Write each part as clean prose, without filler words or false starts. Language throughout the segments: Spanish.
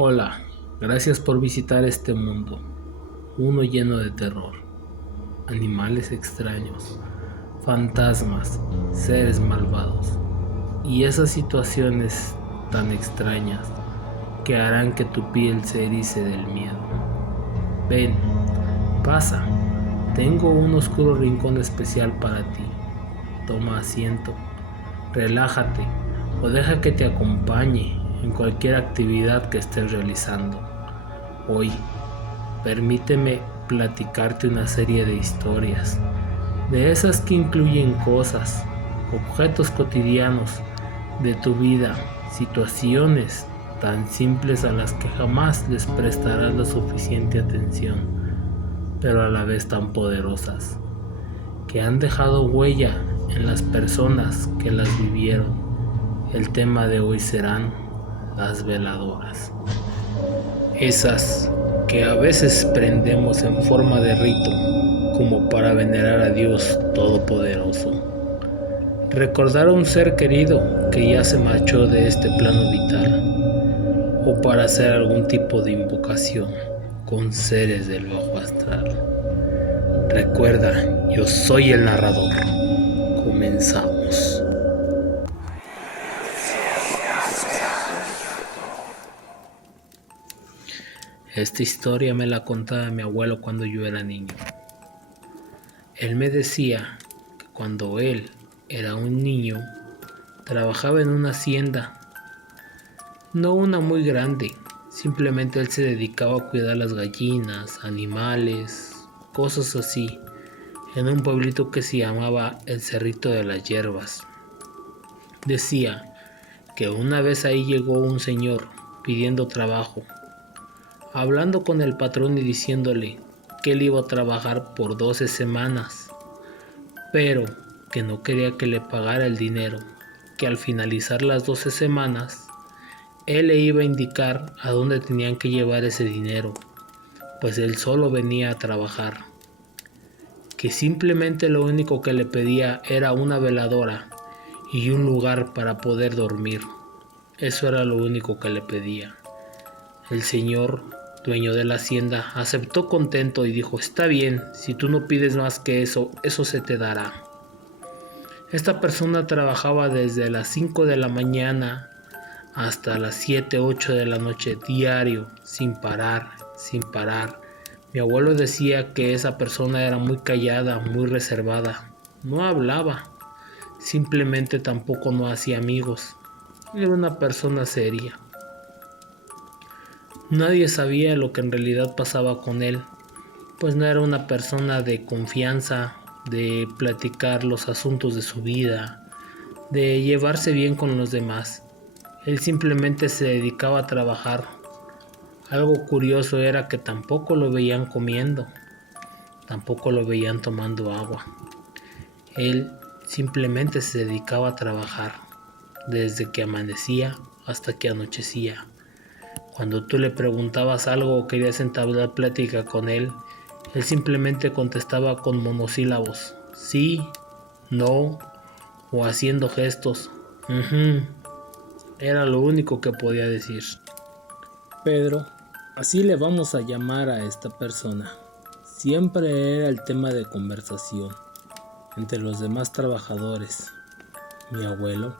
Hola, gracias por visitar este mundo, uno lleno de terror, animales extraños, fantasmas, seres malvados y esas situaciones tan extrañas que harán que tu piel se erice del miedo. Ven, pasa, tengo un oscuro rincón especial para ti. Toma asiento, relájate o deja que te acompañe en cualquier actividad que estés realizando. Hoy, permíteme platicarte una serie de historias, de esas que incluyen cosas, objetos cotidianos de tu vida, situaciones tan simples a las que jamás les prestarás la suficiente atención, pero a la vez tan poderosas, que han dejado huella en las personas que las vivieron. El tema de hoy serán las veladoras. Esas que a veces prendemos en forma de rito, como para venerar a Dios Todopoderoso. Recordar a un ser querido que ya se marchó de este plano vital, o para hacer algún tipo de invocación con seres del bajo astral. Recuerda, yo soy el narrador. Comenzamos. Esta historia me la contaba mi abuelo cuando yo era niño. Él me decía que cuando él era un niño, trabajaba en una hacienda, no una muy grande, simplemente él se dedicaba a cuidar las gallinas, animales, cosas así, en un pueblito que se llamaba el Cerrito de las Hierbas. Decía que una vez ahí llegó un señor pidiendo trabajo, hablando con el patrón y diciéndole que él iba a trabajar por 12 semanas, pero que no quería que le pagara el dinero, que al finalizar las 12 semanas, él le iba a indicar a dónde tenían que llevar ese dinero, pues él solo venía a trabajar, que simplemente lo único que le pedía era una veladora y un lugar para poder dormir. Eso era lo único que le pedía. El señor, dueño de la hacienda, aceptó contento y dijo: está bien, si tú no pides más que eso, eso se te dará. Esta persona trabajaba desde las 5 de la mañana hasta las 7, 8 de la noche diario, sin parar, sin parar. Mi abuelo decía que esa persona era muy callada, muy reservada. No hablaba, simplemente tampoco no hacía amigos. Era una persona seria. Nadie sabía lo que en realidad pasaba con él, pues no era una persona de confianza, de platicar los asuntos de su vida, de llevarse bien con los demás. Él simplemente se dedicaba a trabajar. Algo curioso era que tampoco lo veían comiendo, tampoco lo veían tomando agua. Él simplemente se dedicaba a trabajar, desde que amanecía hasta que anochecía. Cuando tú le preguntabas algo o querías entablar plática con él, él simplemente contestaba con monosílabos: sí, no, o haciendo gestos. Era lo único que podía decir. Pedro, así le vamos a llamar a esta persona, siempre era el tema de conversación entre los demás trabajadores. Mi abuelo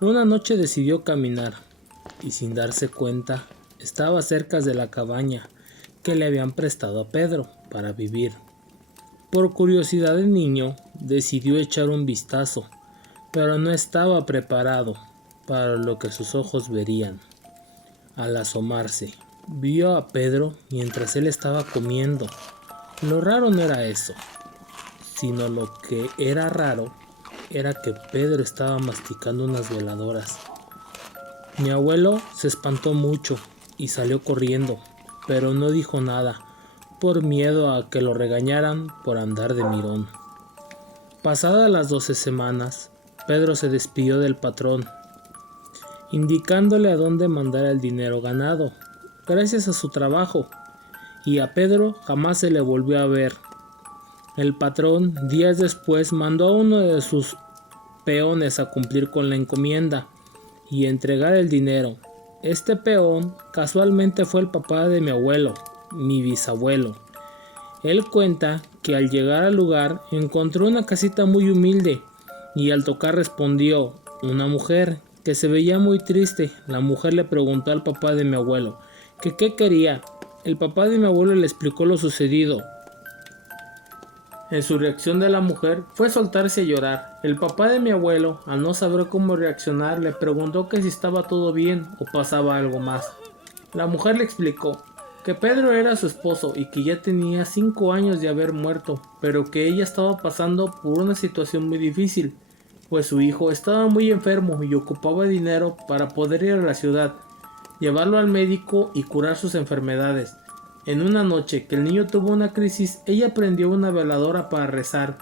una noche decidió caminar y, sin darse cuenta, estaba cerca de la cabaña que le habían prestado a Pedro para vivir. Por curiosidad de niño, decidió echar un vistazo, pero no estaba preparado para lo que sus ojos verían. Al asomarse, vio a Pedro mientras él estaba comiendo. Lo raro no era eso, sino lo que era raro era que Pedro estaba masticando unas veladoras. Mi abuelo se espantó mucho y salió corriendo, pero no dijo nada, por miedo a que lo regañaran por andar de mirón. Pasadas las 12 semanas, Pedro se despidió del patrón, indicándole a dónde mandar el dinero ganado, gracias a su trabajo, y a Pedro jamás se le volvió a ver. El patrón, días después, mandó a uno de sus peones a cumplir con la encomienda y entregar el dinero, Este peón casualmente fue el papá de mi abuelo, mi bisabuelo. Él cuenta que al llegar al lugar encontró una casita muy humilde y al tocar respondió una mujer que se veía muy triste. La mujer le preguntó al papá de mi abuelo que qué quería. El papá de mi abuelo le explicó lo sucedido. En su reacción de la mujer fue soltarse a llorar. El papá de mi abuelo, al no saber cómo reaccionar, le preguntó que si estaba todo bien o pasaba algo más. La mujer le explicó que Pedro era su esposo y que ya tenía 5 años de haber muerto, pero que ella estaba pasando por una situación muy difícil, pues su hijo estaba muy enfermo y ocupaba dinero para poder ir a la ciudad, llevarlo al médico y curar sus enfermedades. En una noche que el niño tuvo una crisis, ella prendió una veladora para rezar.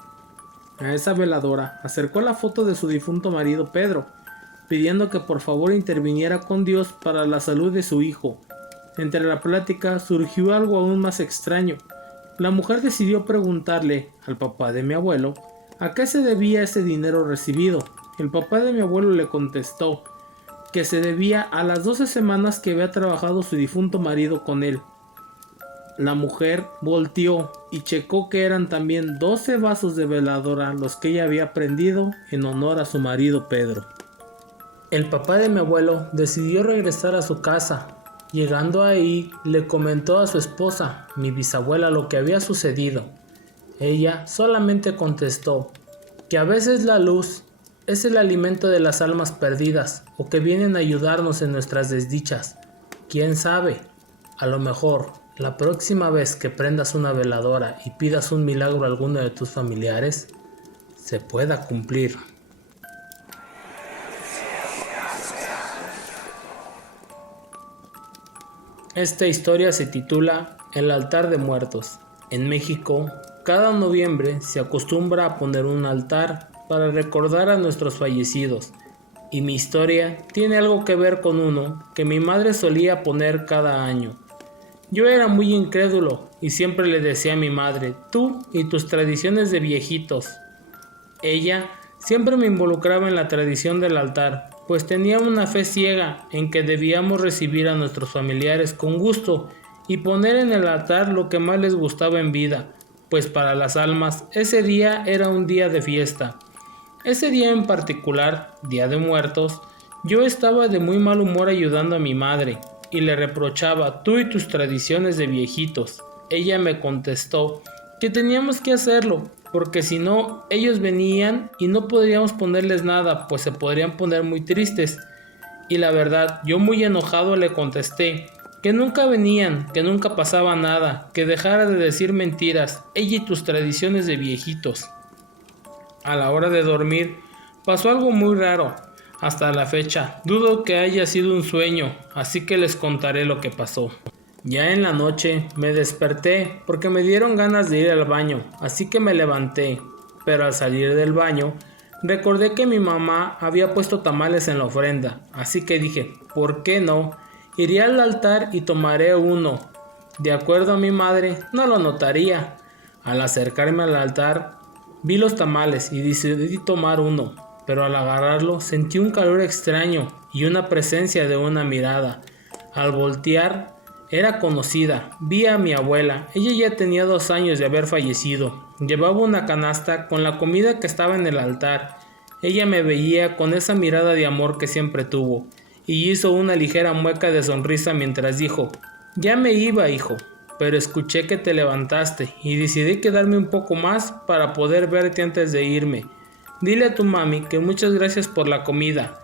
A esa veladora acercó la foto de su difunto marido Pedro, pidiendo que por favor interviniera con Dios para la salud de su hijo. Entre la plática surgió algo aún más extraño. La mujer decidió preguntarle al papá de mi abuelo a qué se debía ese dinero recibido. El papá de mi abuelo le contestó que se debía a las 12 semanas que había trabajado su difunto marido con él. La mujer volteó y checó que eran también 12 vasos de veladora los que ella había prendido en honor a su marido Pedro. El papá de mi abuelo decidió regresar a su casa. Llegando ahí, le comentó a su esposa, mi bisabuela, lo que había sucedido. Ella solamente contestó que a veces la luz es el alimento de las almas perdidas o que vienen a ayudarnos en nuestras desdichas. ¿Quién sabe? A lo mejor la próxima vez que prendas una veladora y pidas un milagro a alguno de tus familiares, se pueda cumplir. Esta historia se titula El altar de muertos. En México, cada noviembre se acostumbra a poner un altar para recordar a nuestros fallecidos. Y mi historia tiene algo que ver con uno que mi madre solía poner cada año. Yo era muy incrédulo y siempre le decía a mi madre, tú y tus tradiciones de viejitos. Ella siempre me involucraba en la tradición del altar, pues tenía una fe ciega en que debíamos recibir a nuestros familiares con gusto y poner en el altar lo que más les gustaba en vida, pues para las almas ese día era un día de fiesta. Ese día en particular, Día de Muertos, yo estaba de muy mal humor ayudando a mi madre y le reprochaba, tú y tus tradiciones de viejitos. Ella me contestó que teníamos que hacerlo, porque si no, ellos venían y no podríamos ponerles nada, pues se podrían poner muy tristes. Y la verdad, yo muy enojado le contesté que nunca venían, que nunca pasaba nada, que dejara de decir mentiras, ella y tus tradiciones de viejitos. A la hora de dormir, pasó algo muy raro. Hasta la fecha, dudo que haya sido un sueño, así que les contaré lo que pasó. Ya en la noche me desperté porque me dieron ganas de ir al baño, así que me levanté, pero al salir del baño recordé que mi mamá había puesto tamales en la ofrenda, así que dije, ¿por qué no? Iré al altar y tomaré uno. De acuerdo a mi madre, no lo notaría. Al acercarme al altar, vi los tamales y decidí tomar uno, pero al agarrarlo sentí un calor extraño y una presencia de una mirada. Al voltear, era conocida. Vi a mi abuela. Ella ya tenía 2 años de haber fallecido. Llevaba una canasta con la comida que estaba en el altar. Ella me veía con esa mirada de amor que siempre tuvo, y hizo una ligera mueca de sonrisa mientras dijo, ya me iba, hijo, pero escuché que te levantaste y decidí quedarme un poco más para poder verte antes de irme. Dile a tu mami que muchas gracias por la comida.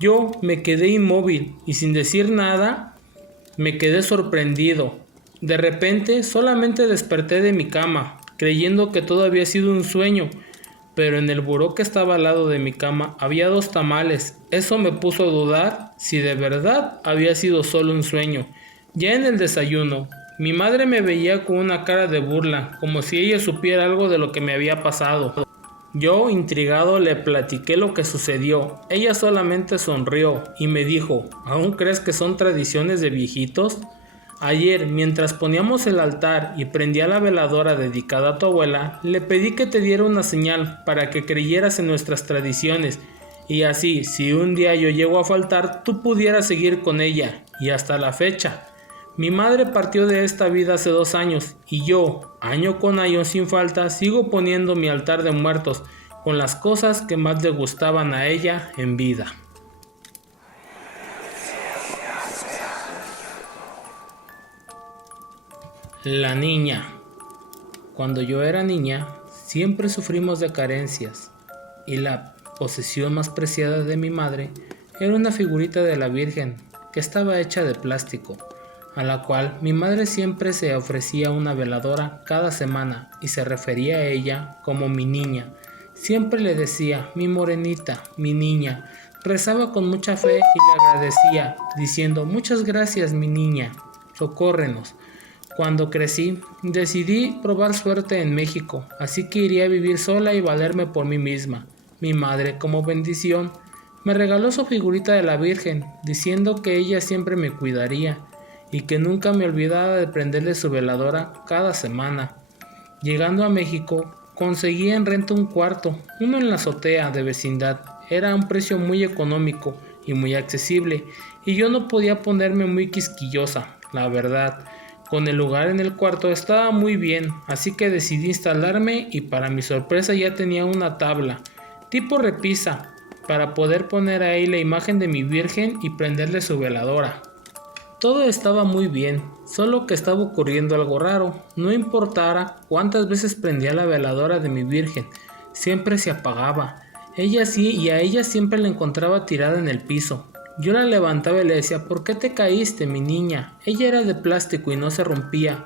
Yo me quedé inmóvil y sin decir nada me quedé sorprendido. De repente solamente desperté de mi cama, creyendo que todo había sido un sueño, pero en el buró que estaba al lado de mi cama había 2 tamales. Eso me puso a dudar si de verdad había sido solo un sueño. Ya en el desayuno, mi madre me veía con una cara de burla, como si ella supiera algo de lo que me había pasado. Yo, intrigado, le platiqué lo que sucedió. Ella solamente sonrió y me dijo, ¿aún crees que son tradiciones de viejitos? Ayer, mientras poníamos el altar y prendía la veladora dedicada a tu abuela, le pedí que te diera una señal para que creyeras en nuestras tradiciones y así, si un día yo llego a faltar, tú pudieras seguir con ella, y hasta la fecha. Mi madre partió de esta vida hace 2 años, y yo, año con año sin falta, sigo poniendo mi altar de muertos, con las cosas que más le gustaban a ella en vida. La niña. Cuando yo era niña, siempre sufrimos de carencias, y la posesión más preciada de mi madre era una figurita de la Virgen que estaba hecha de plástico, a la cual mi madre siempre se ofrecía una veladora cada semana y se refería a ella como mi niña. Siempre le decía, mi morenita, mi niña. Rezaba con mucha fe y le agradecía, diciendo, muchas gracias mi niña, socórrenos. Cuando crecí, decidí probar suerte en México, así que iría a vivir sola y valerme por mí misma. Mi madre, como bendición, me regaló su figurita de la Virgen, diciendo que ella siempre me cuidaría y que nunca me olvidara de prenderle su veladora cada semana. Llegando a México, conseguí en renta un cuarto, uno en la azotea de vecindad. Era a un precio muy económico y muy accesible, y yo no podía ponerme muy quisquillosa, la verdad. Con el lugar en el cuarto estaba muy bien, así que decidí instalarme y para mi sorpresa ya tenía una tabla, tipo repisa, para poder poner ahí la imagen de mi Virgen y prenderle su veladora. Todo estaba muy bien, solo que estaba ocurriendo algo raro. No importara cuántas veces prendía la veladora de mi Virgen, siempre se apagaba. Ella sí, y a ella siempre la encontraba tirada en el piso. Yo la levantaba y le decía, ¿por qué te caíste, mi niña? Ella era de plástico y no se rompía,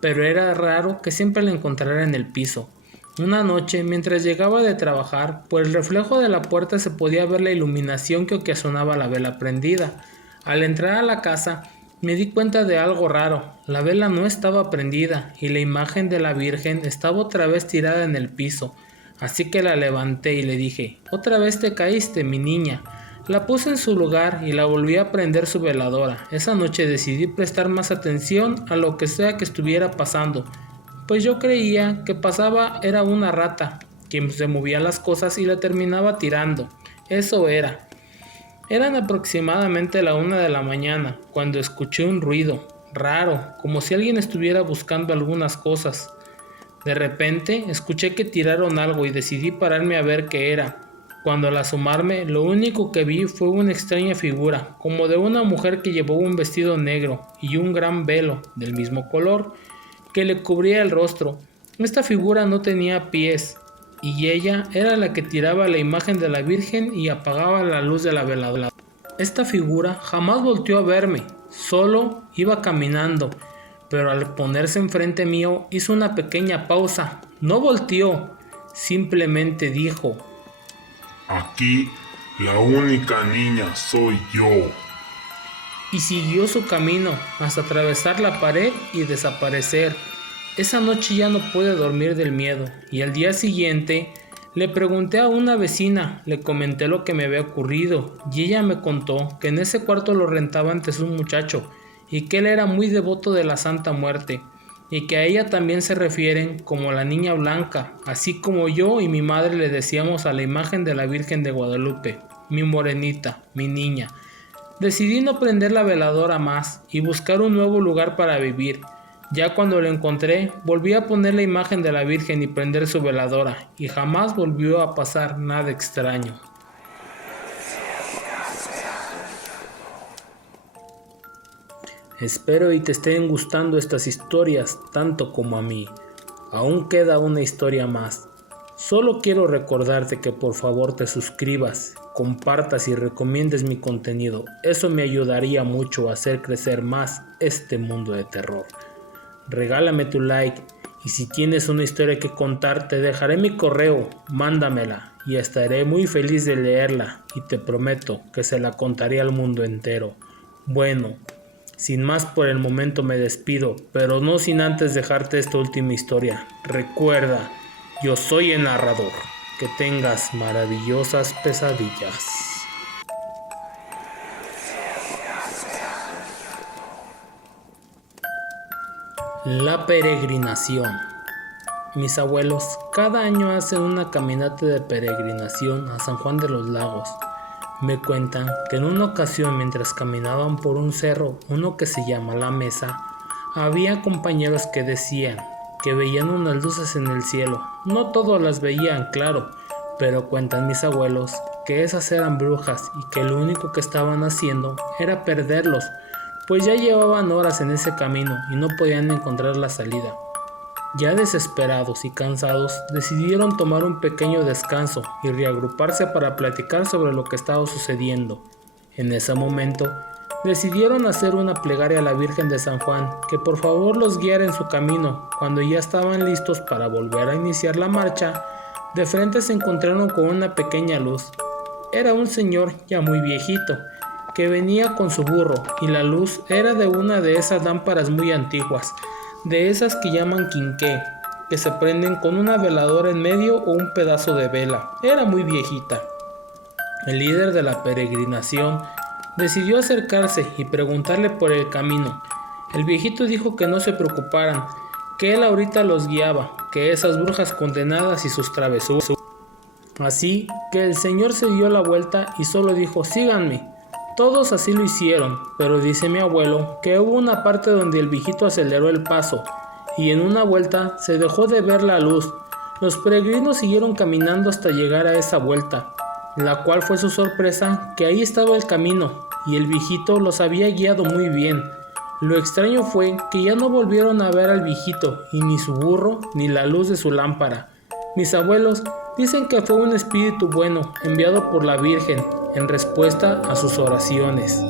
pero era raro que siempre la encontrara en el piso. Una noche, mientras llegaba de trabajar, por el reflejo de la puerta se podía ver la iluminación que ocasionaba la vela prendida. Al entrar a la casa, me di cuenta de algo raro. La vela no estaba prendida y la imagen de la Virgen estaba otra vez tirada en el piso. Así que la levanté y le dije, otra vez te caíste, mi niña. La puse en su lugar y la volví a prender su veladora. Esa noche decidí prestar más atención a lo que sea que estuviera pasando, pues yo creía que pasaba era una rata, quien se movía las cosas y la terminaba tirando. Eso era. Eran aproximadamente la 1 de la mañana cuando escuché un ruido raro, como si alguien estuviera buscando algunas cosas. De repente escuché que tiraron algo y decidí pararme a ver qué era. Cuando al asomarme, lo único que vi fue una extraña figura, como de una mujer que llevó un vestido negro y un gran velo del mismo color que le cubría el rostro. Esta figura no tenía pies, y ella era la que tiraba la imagen de la Virgen y apagaba la luz de la veladora. Esta figura jamás volteó a verme, solo iba caminando, pero al ponerse enfrente mío hizo una pequeña pausa. No volteó, simplemente dijo: aquí la única niña soy yo. Y siguió su camino hasta atravesar la pared y desaparecer. Esa noche ya no pude dormir del miedo y al día siguiente le pregunté a una vecina, le comenté lo que me había ocurrido y ella me contó que en ese cuarto lo rentaba antes un muchacho y que él era muy devoto de la Santa Muerte y que a ella también se refieren como la Niña Blanca, así como yo y mi madre le decíamos a la imagen de la Virgen de Guadalupe, mi morenita, mi niña. Decidí no prender la veladora más y buscar un nuevo lugar para vivir. Ya cuando lo encontré, volví a poner la imagen de la Virgen y prender su veladora, y jamás volvió a pasar nada extraño. Espero y te estén gustando estas historias tanto como a mí. Aún queda una historia más. Solo quiero recordarte que por favor te suscribas, compartas y recomiendes mi contenido. Eso me ayudaría mucho a hacer crecer más este mundo de terror. Regálame tu like y si tienes una historia que contar te dejaré mi correo, mándamela y estaré muy feliz de leerla y te prometo que se la contaré al mundo entero. Bueno, sin más por el momento me despido, pero no sin antes dejarte esta última historia. Recuerda, yo soy el narrador. Que tengas maravillosas pesadillas. La peregrinación. mis abuelos cada año hacen una caminata de peregrinación a San Juan de los Lagos. Me cuentan que en una ocasión, mientras caminaban por un cerro, uno que se llama La Mesa, había compañeros que decían que veían unas luces en el cielo. No todos las veían, claro, pero cuentan mis abuelos que esas eran brujas y que lo único que estaban haciendo era perderlos, pues ya llevaban horas en ese camino y no podían encontrar la salida. Ya desesperados y cansados, decidieron tomar un pequeño descanso y reagruparse para platicar sobre lo que estaba sucediendo. En ese momento, decidieron hacer una plegaria a la Virgen de San Juan, que por favor los guiara en su camino. Cuando ya estaban listos para volver a iniciar la marcha, de frente se encontraron con una pequeña luz. Era un señor ya muy viejito, que venía con su burro, y la luz era de una de esas lámparas muy antiguas, de esas que llaman quinqué, que se prenden con una veladora en medio o un pedazo de vela. Era muy viejita. El líder de la peregrinación decidió acercarse y preguntarle por el camino. El viejito dijo que no se preocuparan, que él ahorita los guiaba, que esas brujas condenadas y sus travesuras. Así que el señor se dio la vuelta y solo dijo: síganme. Todos así lo hicieron, pero dice mi abuelo que hubo una parte donde el viejito aceleró el paso y en una vuelta se dejó de ver la luz. Los peregrinos siguieron caminando hasta llegar a esa vuelta, la cual fue su sorpresa que ahí estaba el camino y el viejito los había guiado muy bien. Lo extraño fue que ya no volvieron a ver al viejito y ni su burro ni la luz de su lámpara. Mis abuelos dicen que fue un espíritu bueno enviado por la Virgen en respuesta a sus oraciones.